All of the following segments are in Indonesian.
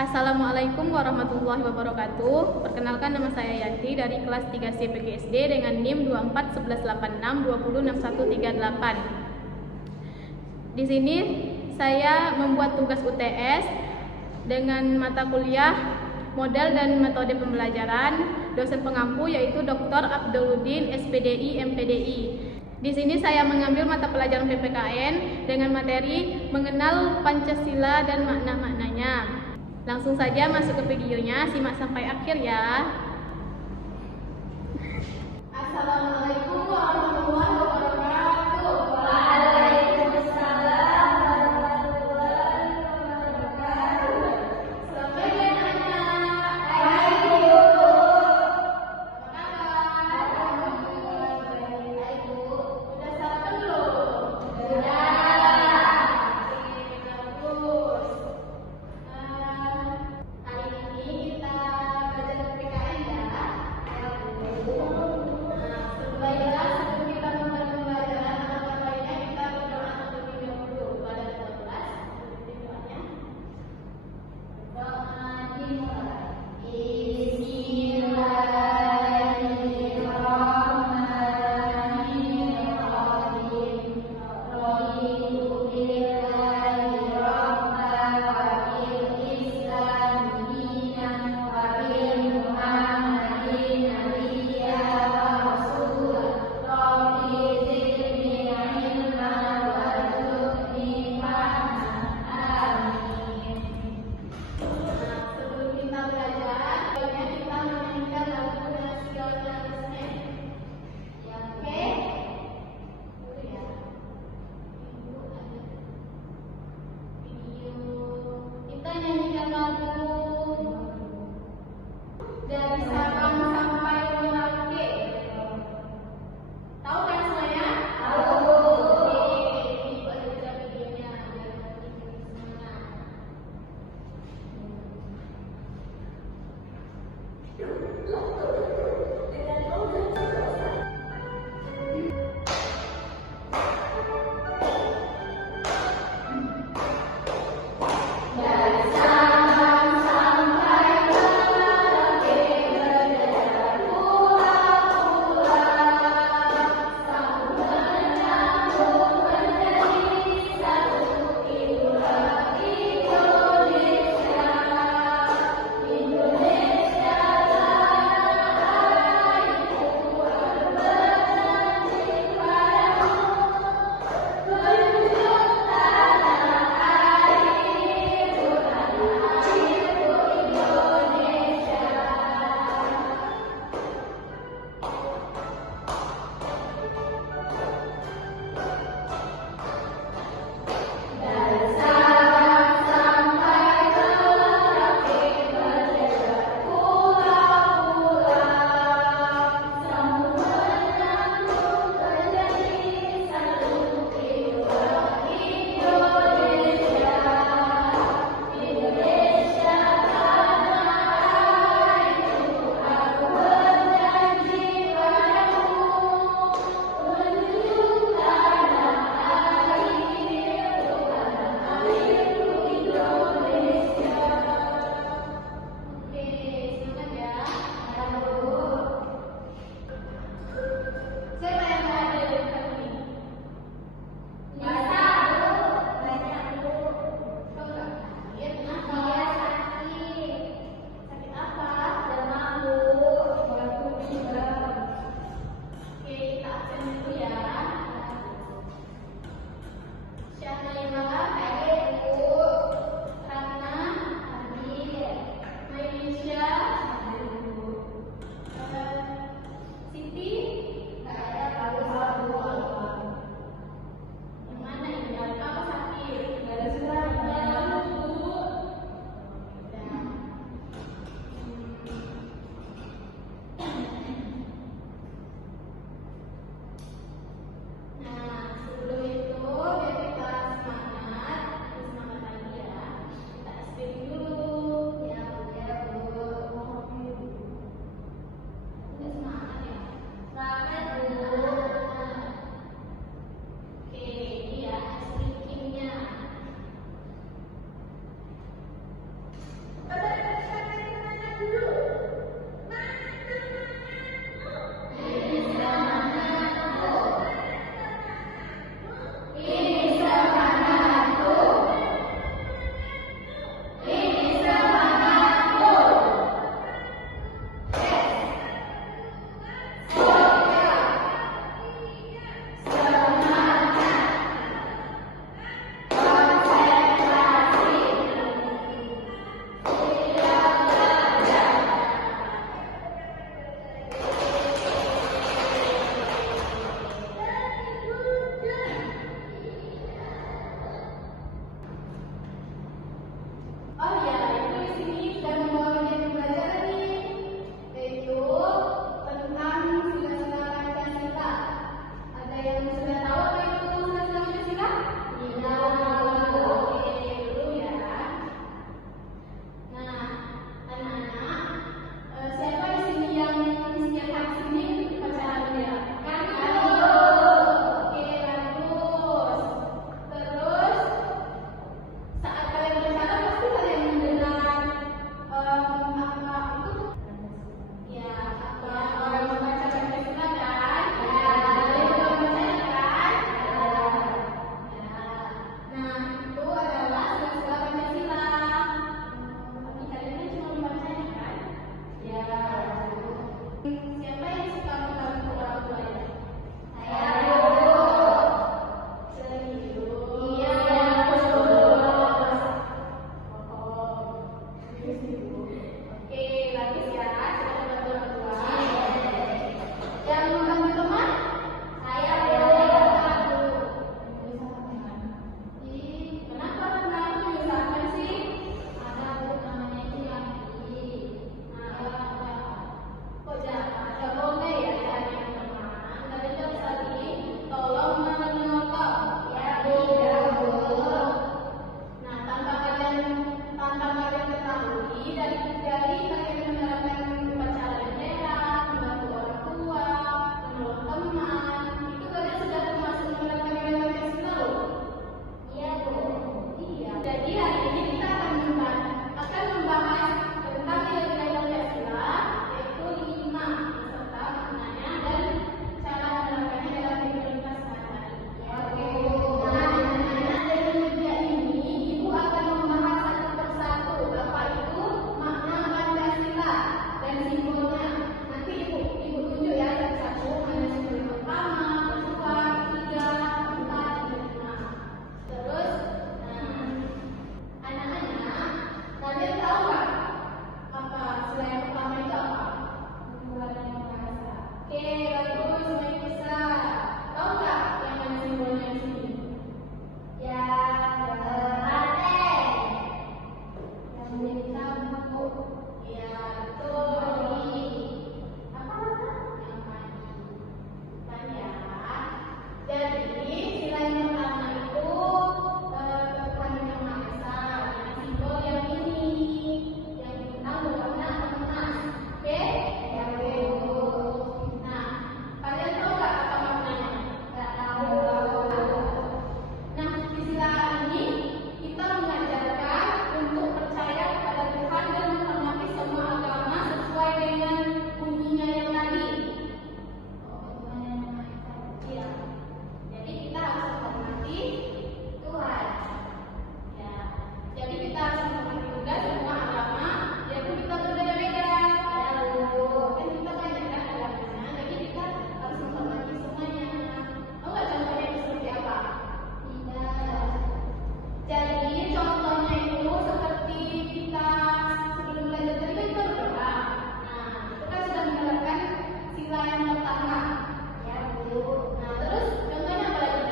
Assalamualaikum warahmatullahi wabarakatuh. Perkenalkan, nama saya Yanti dari kelas 3C PGSD dengan NIM 241186206138. Di sini saya membuat tugas UTS dengan mata kuliah model dan metode pembelajaran. Dosen pengampu yaitu Dr. Abduluddin, SPDI, MPDI. Di sini saya mengambil mata pelajaran PPKN dengan materi mengenal Pancasila dan makna-maknanya. Langsung saja masuk ke videonya, simak sampai akhir ya. Assalamualaikum warahmatullahi wabarakatuh. Waalaikumsalam warahmatullahi wabarakatuh. Selamat pagi anak-anak. Baik Bu. Apa kabar? Baik Bu. Udah sarapan belum? Udah. Dari Sabang sampai Merauke. Tahu kan semuanya? Tahu. Ini buat kita videonya. Oke, bagus ya. Kita bantu orang tua. Yang membantu teman? Saya Bu. Kenapa teman menyusahkan sih? Ada Bu namanya itu Yati. Kok jangan? Gak boleh ya cari teman. Tapi terus tadi tolong menonton. Ya Bu. Nah, tanpa kalian ketahui dari kalian menerapkan upacara bendera, membantu orang tua, menolong teman, itu kalian sudah termasuk menerapkan nilai Pancasila loh. Iya Bu. Iya. Jadi hari ini kita akan membahas tentang nilai-nilai Pancasila, yaitu 5 beserta maknanya dan cara menerapkannya dalam kehidupan sehari-hari. Oke. Nah, dari media ini Ibu akan membahas satu persatu apa itu makna Pancasila dan simbolnya. Nanti Ibu tunjuk ya satu-satu mana simbol yang pertama, kedua, ketiga, keempat, dan kelima. Terus, anak-anak, kalian tahu nggak apa sila yang pertama itu apa? Tuhan Yang Maha Esa. Oke, bagus, semuanya bisa. Tahu nggak yang mana simbolnya di sini? Ya, banteng. Yang bintang Bu. Ya, betul. Apa warna? Yang padi. Kan ya. Jadi, sila yang pertama itu Tuhan Yang Maha Esa. Dengan simbol yang ini, yang bintang berwarna emas. Oke? Ya, Bu. Nah, kalian tahu nggak apa maknanya? Nggak tahu. Nah, di sila ini kita mengajarkan untuk percaya kepada Tuhan dan menghormati semua agama sesuai dengan bunyinya yang tadi. Tuhan Yang Maha Esa. Iya. Jadi kita harus menghormati Tuhan. Ya. Jadi kita harus menghormati juga semua agama, yaitu kita berbeda-beda. Ya, Bu. Kan kita banyak kan agamanya, jadi kita harus menghormati semuanya. Tahu nggak contohnya itu seperti apa? Tidak. Jadi contohnya itu seperti kita sebelum belajar tadi kan kita berdoa. Nah, itu kan sudah menerapkan sila yang pertama. Ya, Bu. Nah, terus contohnya apa lagi?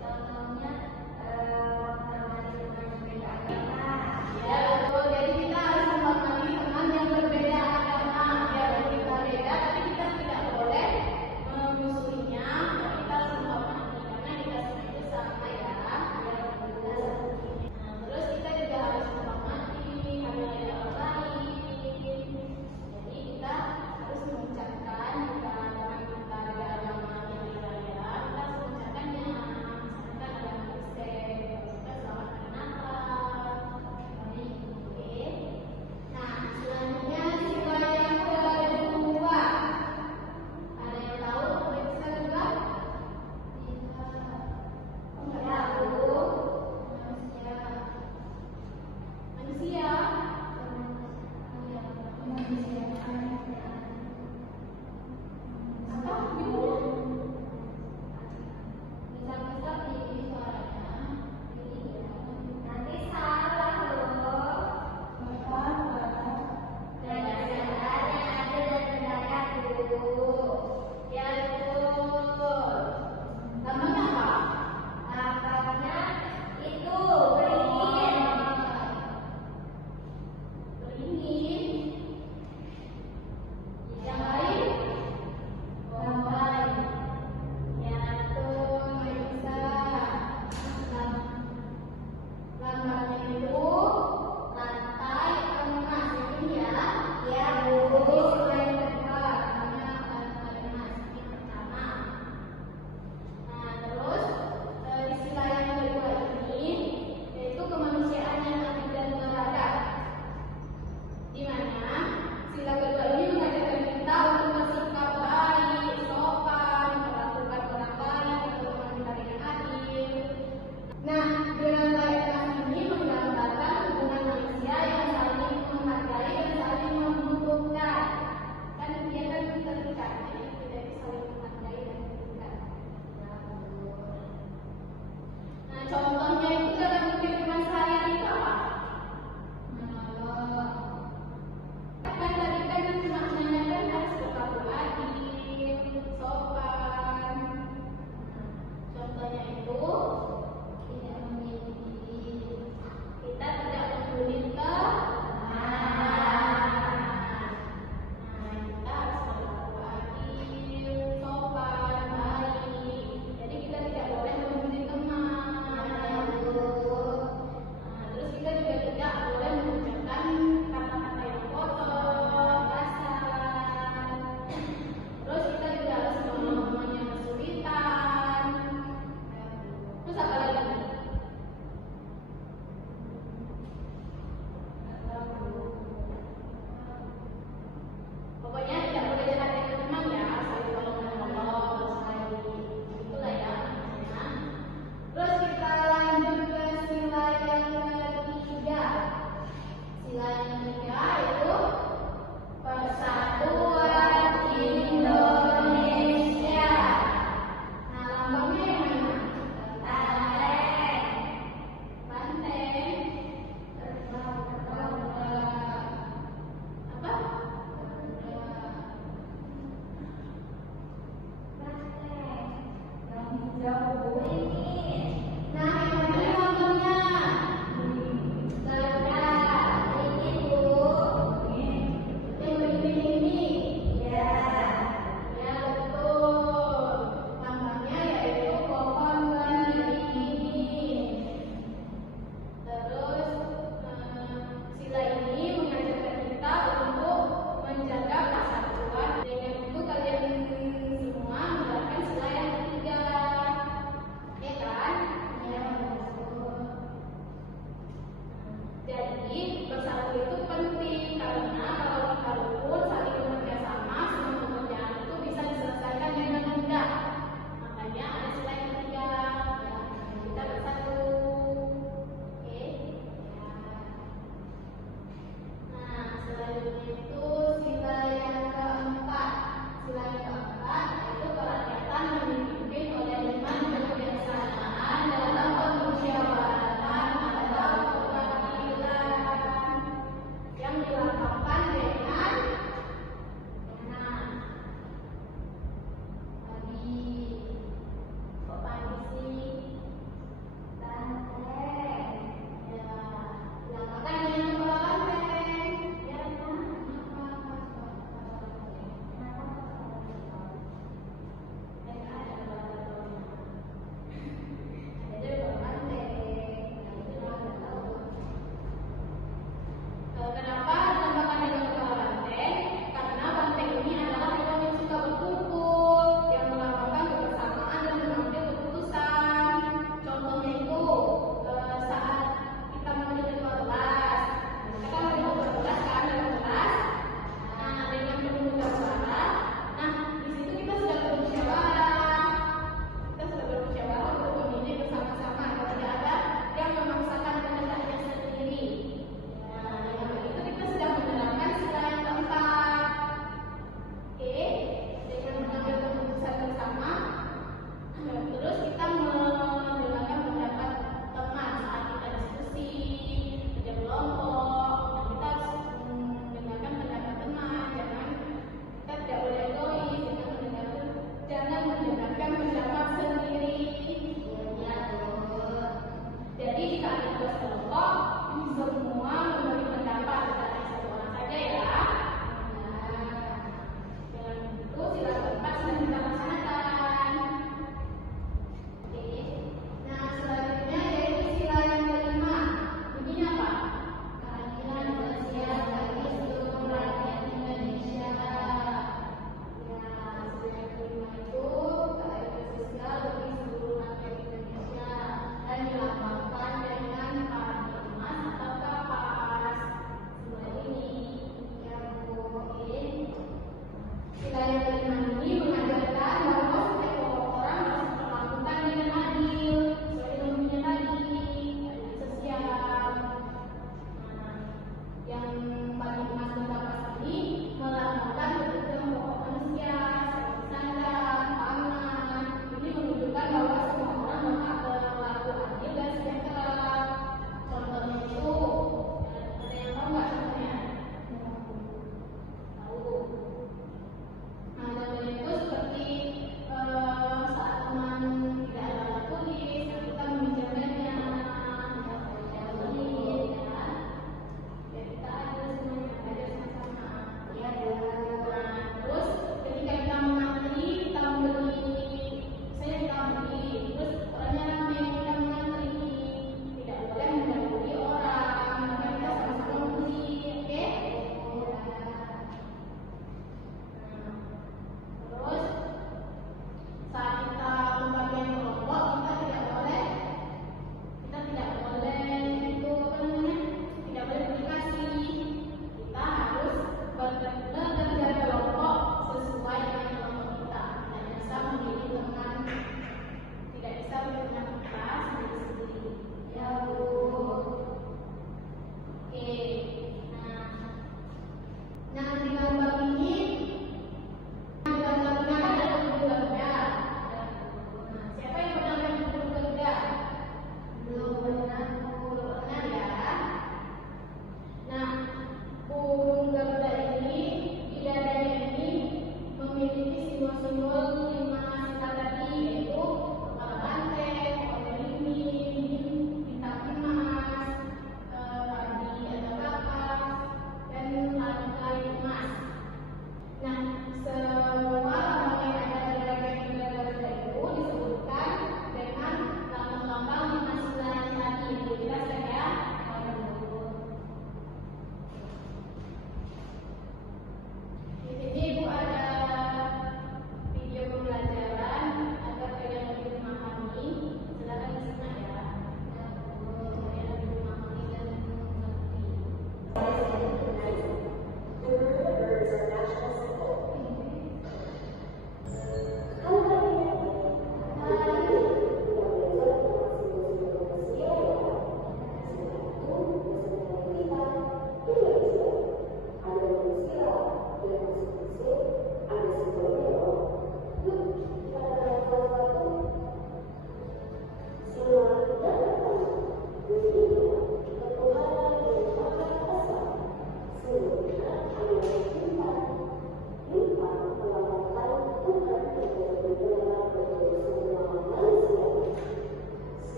Contohnya menghormati teman yang berbeda agama. Ya, betul. Jadi kita harus menghormati teman yang berbeda agama. Biarpun kita beda, tapi kita tidak boleh memusuhinya. Tapi kita harus menghormati karena kita semua itu sama ya. Nah, terus kita juga harus menghormati hari raya orang lain. Jadi kita harus mengucapkan jika teman kita beda agama di hari raya, kita harus mengucapkannya. Misalkan ada Kristen, kita selamat hari Natal. Oke. Nah, selanjutnya sila yang kedua. Ada yang tahu pemirsa juga? Enggak tahu. Manusia. Apa? Bisa di suaranya. Nanti salah loh. Benar-benar yang ada dan benarnya dulu. Ya, betul. Namanya apa? Namanya itu beringin. Dan yang ketiga yaitu Persatuan Indonesia. Nah, lambangnya yang mana? Banteng. Banteng. Apa? Nah, yang mana lambangnya? Gajah.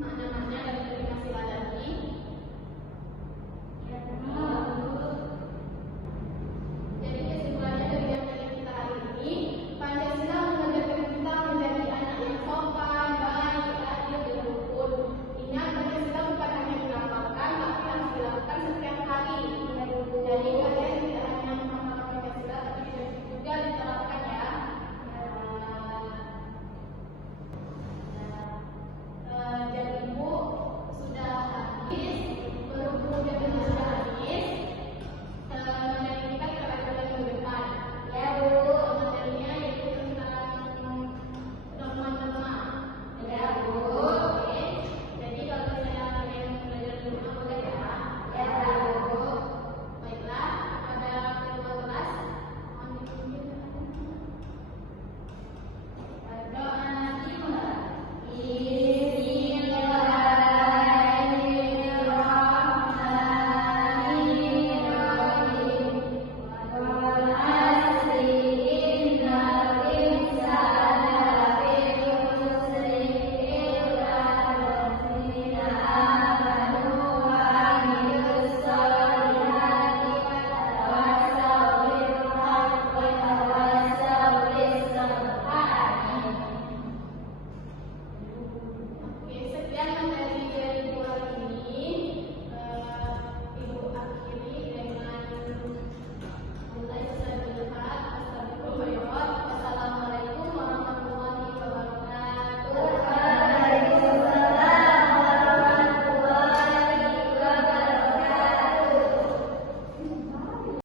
Makna